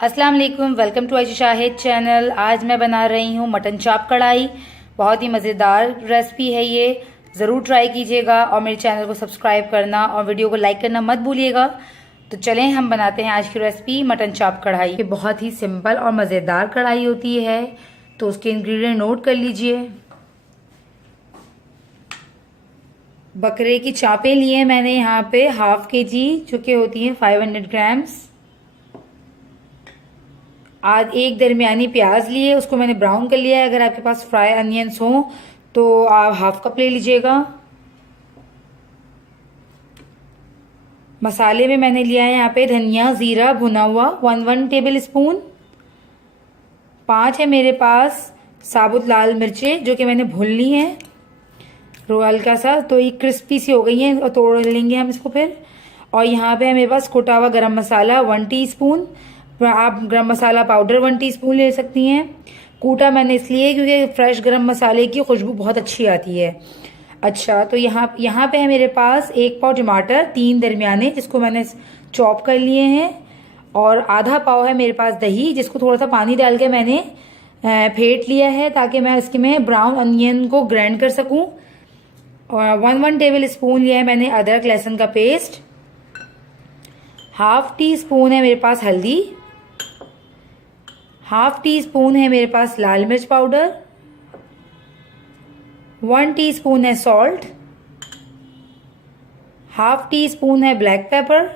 अस्सलाम वालेकुम, welcome to Ayesha Shahid channel. आज मैं बना रही हूँ मटन चाप कढ़ाई। बहुत ही मज़ेदार रेसिपी है ये, ज़रूर ट्राई कीजिएगा और मेरे चैनल को सब्सक्राइब करना और वीडियो को लाइक करना मत भूलिएगा। तो चलें हम बनाते हैं आज की रेसिपी मटन चाप कढ़ाई। ये बहुत ही सिंपल और मज़ेदार कढ़ाई होती है, तो उसके इंग्रेडिएंट नोट कर लीजिए। बकरे की चापें लिए मैंने यहाँ पे हाफ kg, जो कि होती हैं 500 ग्राम्स। आज एक दरमियानी प्याज लिए, उसको मैंने ब्राउन कर लिया है। अगर आपके पास फ्राई अनियंस हो तो आप हाफ कप ले लीजिएगा। मसाले में मैंने लिया है यहाँ पे धनिया जीरा भुना हुआ 1 टेबल स्पून। 5 है मेरे पास साबुत लाल मिर्चें, जो कि मैंने भून ली हैं हल्का सा, तो ये क्रिस्पी सी हो गई हैं और तोड़ लेंगे हम इसको फिर। और यहाँ पे है मेरे पास कुटा हुआ गरम मसाला 1 टीस्पून। आप गरम मसाला पाउडर 1 टीस्पून ले सकती हैं। कूटा मैंने इसलिए क्योंकि फ्रेश गरम मसाले की खुशबू बहुत अच्छी आती है। अच्छा, तो यहाँ पे है मेरे पास 1 पाव टमाटर, 3 दरमियाने, जिसको मैंने चॉप कर लिए हैं। और आधा पाव है मेरे पास दही, जिसको थोड़ा सा पानी डाल के मैंने फेंट लिया है ताकि मैं इसके में ब्राउन अनियन को ग्राइंड कर सकूं। और 1 टेबल स्पून लिया है मैंने अदरक लहसुन का पेस्ट। हाफ टी स्पून है मेरे पास हल्दी। हाफ टी स्पून है मेरे पास लाल मिर्च पाउडर। 1 टीस्पून है सॉल्ट। हाफ टी स्पून है ब्लैक पेपर।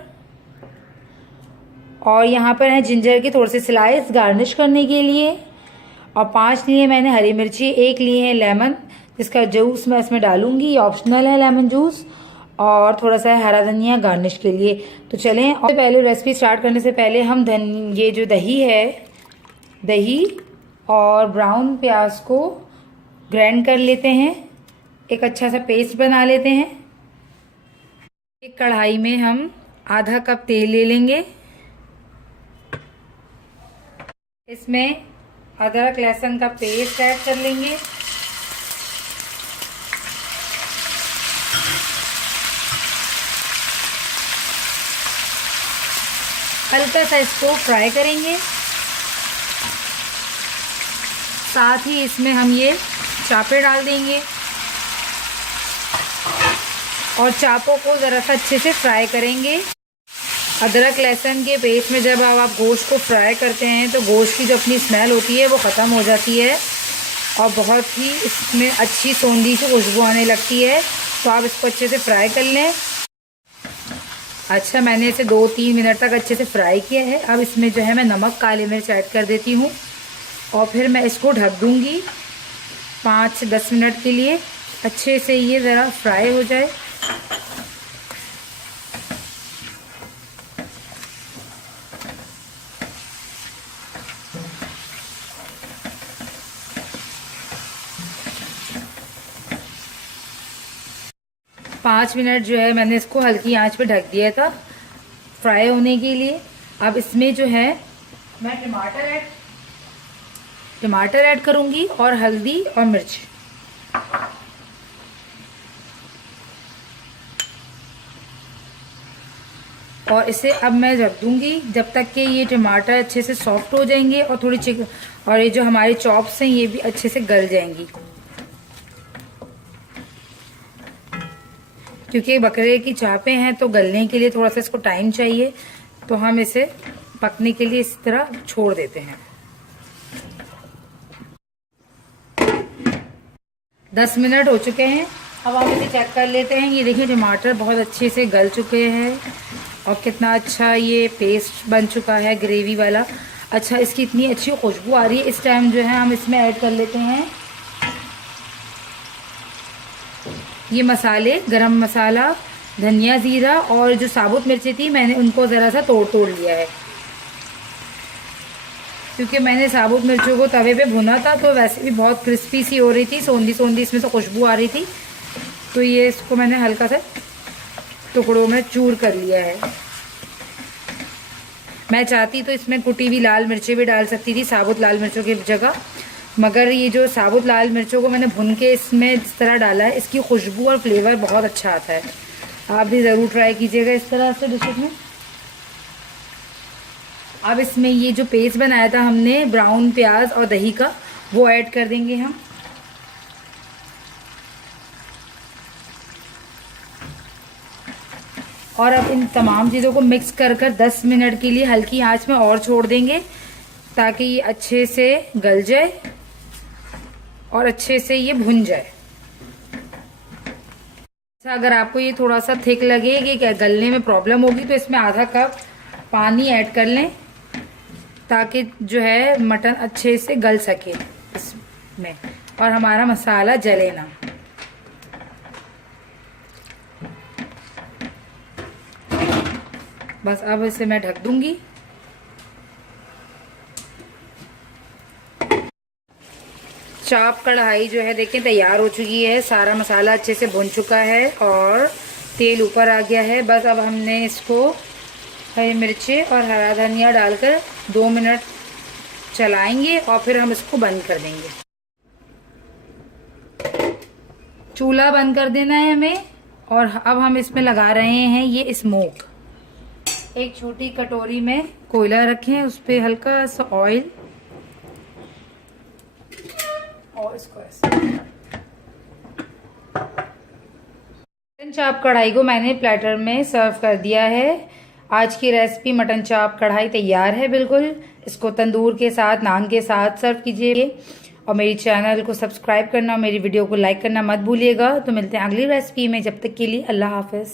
और यहाँ पर है जिंजर के थोड़े से स्लाइस गार्निश करने के लिए। और 5 लिए मैंने हरी मिर्ची, 1 लिए है लेमन, जिसका जूस मैं इसमें डालूंगी, ऑप्शनल है लेमन जूस। और थोड़ा सा हरा धनिया गार्निश के लिए। तो चलें, और पहले रेसिपी स्टार्ट करने से पहले हम ये जो दही और ब्राउन प्याज को ग्राइंड कर लेते हैं, एक अच्छा सा पेस्ट बना लेते हैं। एक कढ़ाई में हम आधा कप तेल ले लेंगे। इसमें अदरक लहसुन का पेस्ट ऐड कर लेंगे। हल्का सा इसको फ्राई करेंगे। साथ ही इसमें हम ये चापे डाल देंगे और चापों को ज़रा सा अच्छे से फ्राई करेंगे। अदरक लहसुन के पेस्ट में जब आप गोश्त को फ्राई करते हैं तो गोश्त की जो अपनी स्मेल होती है वो ख़त्म हो जाती है और बहुत ही इसमें अच्छी सौंधी सी खुशबू आने लगती है। तो आप इसको अच्छे से फ्राई कर लें। अच्छा, मैंने इसे 2-3 मिनट तक अच्छे से फ्राई किया है। अब इसमें जो है मैं नमक काली मिर्च ऐड कर देती हूँ और फिर मैं इसको ढक दूँगी 5 से 10 मिनट के लिए, अच्छे से ये ज़रा फ्राई हो जाए। पाँच मिनट जो है मैंने इसको हल्की आंच पे ढक दिया था फ्राई होने के लिए। अब इसमें जो है मैं टमाटर ऐड करूंगी और हल्दी और मिर्च। और इसे अब मैं रख दूंगी जब तक कि ये टमाटर अच्छे से सॉफ्ट हो जाएंगे और थोड़ी और ये जो हमारे चॉप्स हैं ये भी अच्छे से गल जाएंगी, क्योंकि बकरे की चापें हैं तो गलने के लिए थोड़ा सा इसको टाइम चाहिए। तो हम इसे पकने के लिए इस तरह छोड़ देते हैं। 10 मिनट हो चुके हैं। अब हम इसे चेक कर लेते हैं। ये देखिए टमाटर बहुत अच्छे से गल चुके हैं और कितना अच्छा ये पेस्ट बन चुका है ग्रेवी वाला। अच्छा, इसकी इतनी अच्छी खुशबू आ रही है। इस टाइम जो है हम इसमें ऐड कर लेते हैं ये मसाले, गरम मसाला, धनिया जीरा और जो साबुत मिर्ची थी मैंने उनको ज़रा सा तोड़ लिया है, क्योंकि मैंने साबुत मिर्चों को तवे पे भुना था तो वैसे भी बहुत क्रिस्पी सी हो रही थी, सौंधी सौंधी इसमें से खुशबू आ रही थी। तो ये इसको मैंने हल्का सा टुकड़ों में चूर कर लिया है। मैं चाहती तो इसमें कुटी हुई लाल मिर्चें भी डाल सकती थी साबुत लाल मिर्चों की जगह, मगर ये जो साबुत लाल मिर्चों को मैंने भुन के इसमें इस तरह डाला है, इसकी खुशबू और फ्लेवर बहुत अच्छा आता है। आप भी ज़रूर ट्राई कीजिएगा इस तरह से डिशेज में। अब इसमें ये जो पेस्ट बनाया था हमने ब्राउन प्याज और दही का, वो ऐड कर देंगे हम। और अब इन तमाम चीज़ों को मिक्स कर 10 मिनट के लिए हल्की आंच में और छोड़ देंगे, ताकि ये अच्छे से गल जाए और अच्छे से ये भुन जाए। अगर आपको ये थोड़ा सा थिक लगे कि गलने में प्रॉब्लम होगी, तो इसमें आधा कप पानी ऐड कर लें, ताकि जो है मटन अच्छे से गल सके इसमें और हमारा मसाला जले ना। बस अब इसे मैं ढक दूंगी। चाप कढ़ाई जो है देखें तैयार हो चुकी है, सारा मसाला अच्छे से भुन चुका है और तेल ऊपर आ गया है। बस अब हमने इसको हरी मिर्ची और हरा धनिया डालकर 2 मिनट चलाएंगे और फिर हम इसको बंद कर देंगे। चूल्हा बंद कर देना है हमें। और अब हम इसमें लगा रहे हैं ये स्मोक। एक छोटी कटोरी में कोयला रखें, उस पर हल्का सा ऑयल और इसको ऐसे। मटन चाप कढ़ाई को मैंने प्लेटर में सर्व कर दिया है। आज की रेसिपी मटन चाप कढ़ाई तैयार है बिल्कुल। इसको तंदूर के साथ, नान के साथ सर्व कीजिए। और मेरी चैनल को सब्सक्राइब करना और मेरी वीडियो को लाइक करना मत भूलिएगा। तो मिलते हैं अगली रेसिपी में, जब तक के लिए अल्लाह हाफिज।